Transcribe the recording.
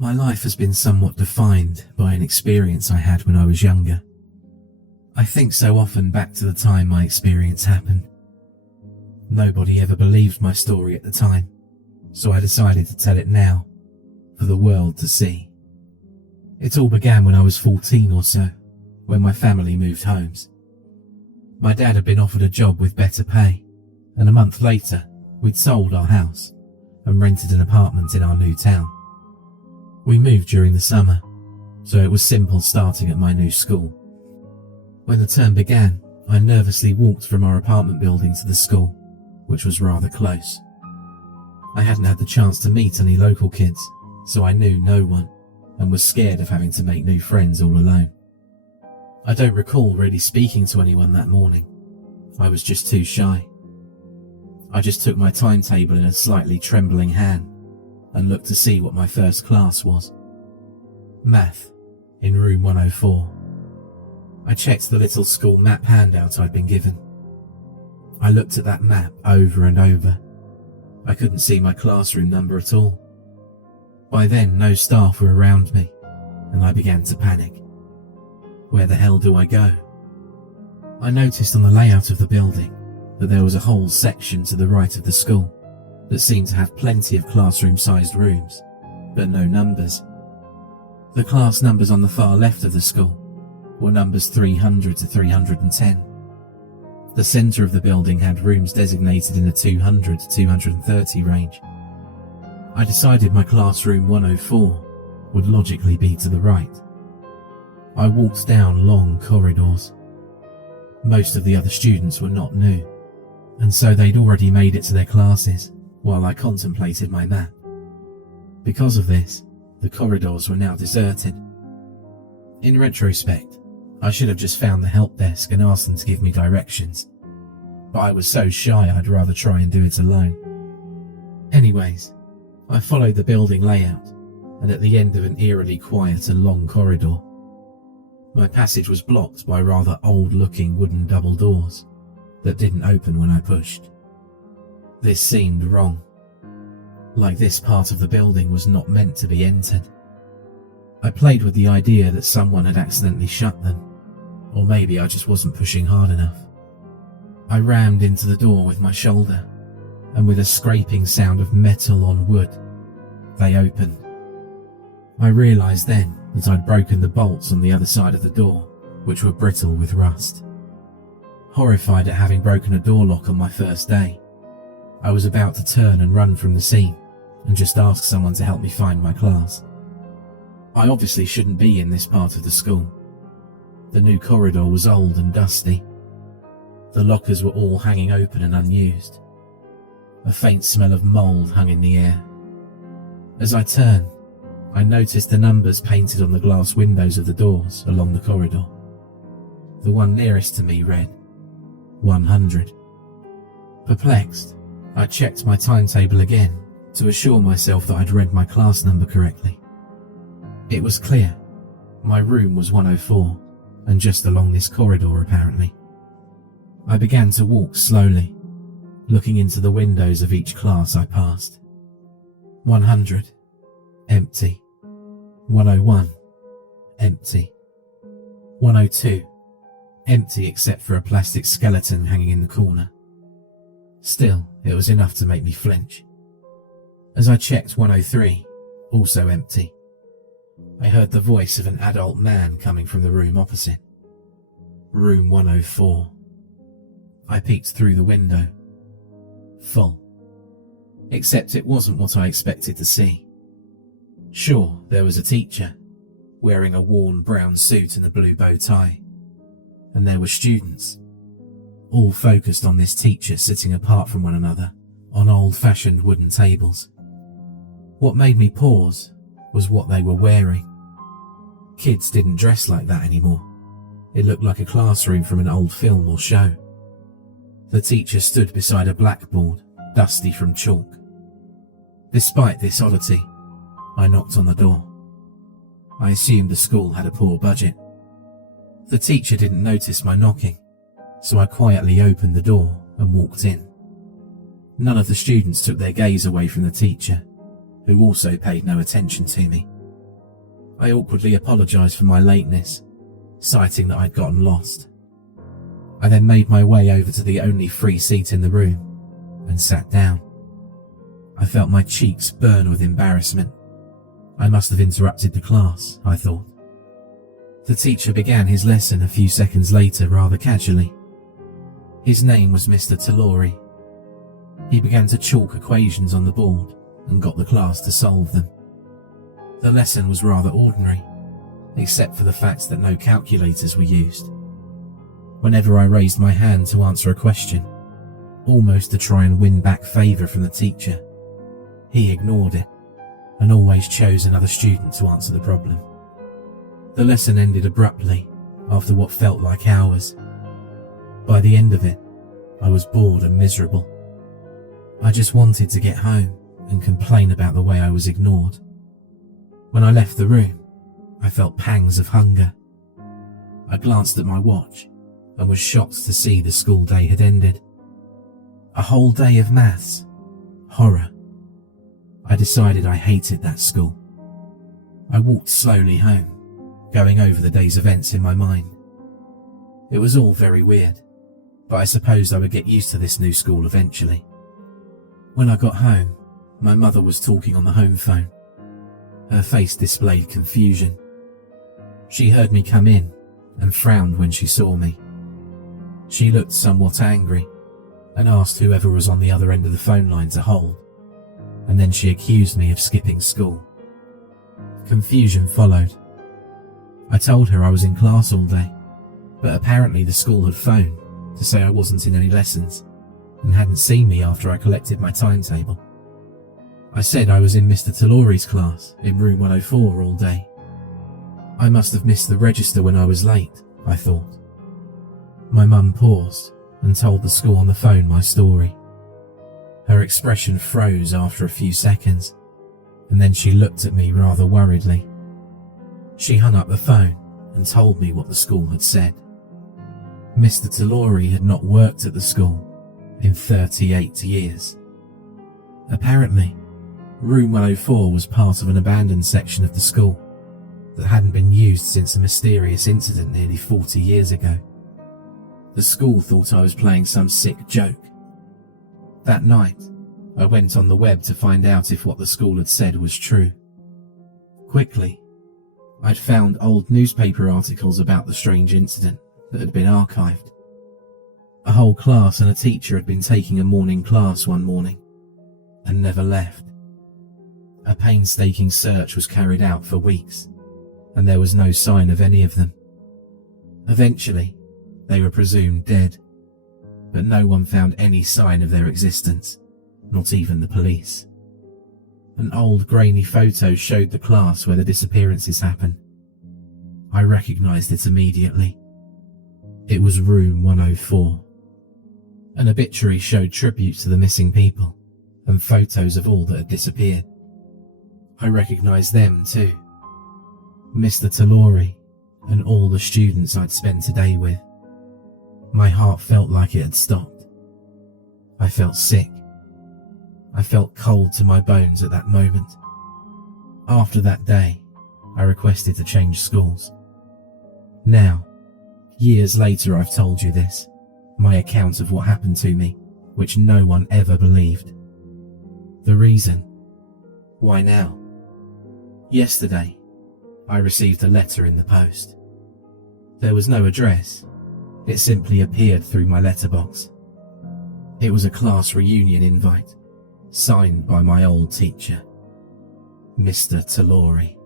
My life has been somewhat defined by an experience I had when I was younger. I think so often back to the time my experience happened. Nobody ever believed my story at the time, so I decided to tell it now, for the world to see. It all began when I was 14 or so, when my family moved homes. My dad had been offered a job with better pay, and a month later, we'd sold our house and rented an apartment in our new town. We moved during the summer, so it was simple starting at my new school. When the term began, I nervously walked from our apartment building to the school, which was rather close. I hadn't had the chance to meet any local kids, so I knew no one, and was scared of having to make new friends all alone. I don't recall really speaking to anyone that morning. I was just too shy. I just took my timetable in a slightly trembling hand and looked to see what my first class was. Math, in room 104. I checked the little school map handout I'd been given. I looked at that map over and over. I couldn't see my classroom number at all. By then, no staff were around me, and I began to panic. Where the hell do I go? I noticed on the layout of the building that there was a whole section to the right of the school that seemed to have plenty of classroom-sized rooms, but no numbers. The class numbers on the far left of the school were numbers 300 to 310. The centre of the building had rooms designated in the 200 to 230 range. I decided my classroom 104 would logically be to the right. I walked down long corridors. Most of the other students were not new, and so they'd already made it to their classes while I contemplated my map. Because of this, the corridors were now deserted. In retrospect, I should have just found the help desk and asked them to give me directions, but I was so shy I'd rather try and do it alone. Anyways, I followed the building layout, and at the end of an eerily quiet and long corridor, my passage was blocked by rather old-looking wooden double doors that didn't open when I pushed. This seemed wrong. Like this part of the building was not meant to be entered. I played with the idea that someone had accidentally shut them, or maybe I just wasn't pushing hard enough. I rammed into the door with my shoulder, and with a scraping sound of metal on wood, they opened. I realised then that I'd broken the bolts on the other side of the door, which were brittle with rust. Horrified at having broken a door lock on my first day, I was about to turn and run from the scene and just ask someone to help me find my class. I obviously shouldn't be in this part of the school. The new corridor was old and dusty. The lockers were all hanging open and unused. A faint smell of mould hung in the air. As I turned, I noticed the numbers painted on the glass windows of the doors along the corridor. The one nearest to me read 100. Perplexed, I checked my timetable again to assure myself that I'd read my class number correctly. It was clear. My room was 104, and just along this corridor apparently. I began to walk slowly, looking into the windows of each class I passed. 100. Empty. 101. Empty. 102. Empty except for a plastic skeleton hanging in the corner. Still, it was enough to make me flinch. As I checked 103, also empty, I heard the voice of an adult man coming from the room opposite. Room 104. I peeked through the window. Full. Except it wasn't what I expected to see. Sure, there was a teacher, wearing a worn brown suit and a blue bow tie. And there were students, all focused on this teacher sitting apart from one another on old-fashioned wooden tables. What made me pause was what they were wearing. Kids didn't dress like that anymore. It looked like a classroom from an old film or show. The teacher stood beside a blackboard, dusty from chalk. Despite this oddity, I knocked on the door. I assumed the school had a poor budget. The teacher didn't notice my knocking, so I quietly opened the door and walked in. None of the students took their gaze away from the teacher, who also paid no attention to me. I awkwardly apologised for my lateness, citing that I'd gotten lost. I then made my way over to the only free seat in the room and sat down. I felt my cheeks burn with embarrassment. I must have interrupted the class, I thought. The teacher began his lesson a few seconds later rather casually. His name was Mr. Talori. He began to chalk equations on the board and got the class to solve them. The lesson was rather ordinary, except for the fact that no calculators were used. Whenever I raised my hand to answer a question, almost to try and win back favour from the teacher, he ignored it and always chose another student to answer the problem. The lesson ended abruptly after what felt like hours. By the end of it, I was bored and miserable. I just wanted to get home and complain about the way I was ignored. When I left the room, I felt pangs of hunger. I glanced at my watch and was shocked to see the school day had ended. A whole day of maths. Horror. I decided I hated that school. I walked slowly home, going over the day's events in my mind. It was all very weird, but I supposed I would get used to this new school eventually. When I got home, my mother was talking on the home phone. Her face displayed confusion. She heard me come in and frowned when she saw me. She looked somewhat angry and asked whoever was on the other end of the phone line to hold, and then she accused me of skipping school. Confusion followed. I told her I was in class all day, but apparently the school had phoned to say I wasn't in any lessons and hadn't seen me after I collected my timetable. I said I was in Mr. Talori's class in room 104 all day. I must have missed the register when I was late, I thought. My mum paused and told the school on the phone my story. Her expression froze after a few seconds, and then she looked at me rather worriedly. She hung up the phone and told me what the school had said. Mr. Talori had not worked at the school in 38 years. Apparently, room 104 was part of an abandoned section of the school that hadn't been used since a mysterious incident nearly 40 years ago. The school thought I was playing some sick joke. That night, I went on the web to find out if what the school had said was true. Quickly, I'd found old newspaper articles about the strange incident that had been archived. A whole class and a teacher had been taking a morning class one morning and never left. A painstaking search was carried out for weeks, and there was no sign of any of them. Eventually, they were presumed dead, but no one found any sign of their existence, not even the police. An old grainy photo showed the class where the disappearances happened. I recognized it immediately. It was room 104. An obituary showed tributes to the missing people and photos of all that had disappeared. I recognized them too. Mr. Talori and all the students I'd spent a day with. My heart felt like it had stopped. I felt sick. I felt cold to my bones at that moment. After that day, I requested to change schools. Now, years later, I've told you this, my account of what happened to me, which no one ever believed. The reason? Why now? Yesterday, I received a letter in the post. There was no address. It simply appeared through my letterbox. It was a class reunion invite, signed by my old teacher, Mr. Talori.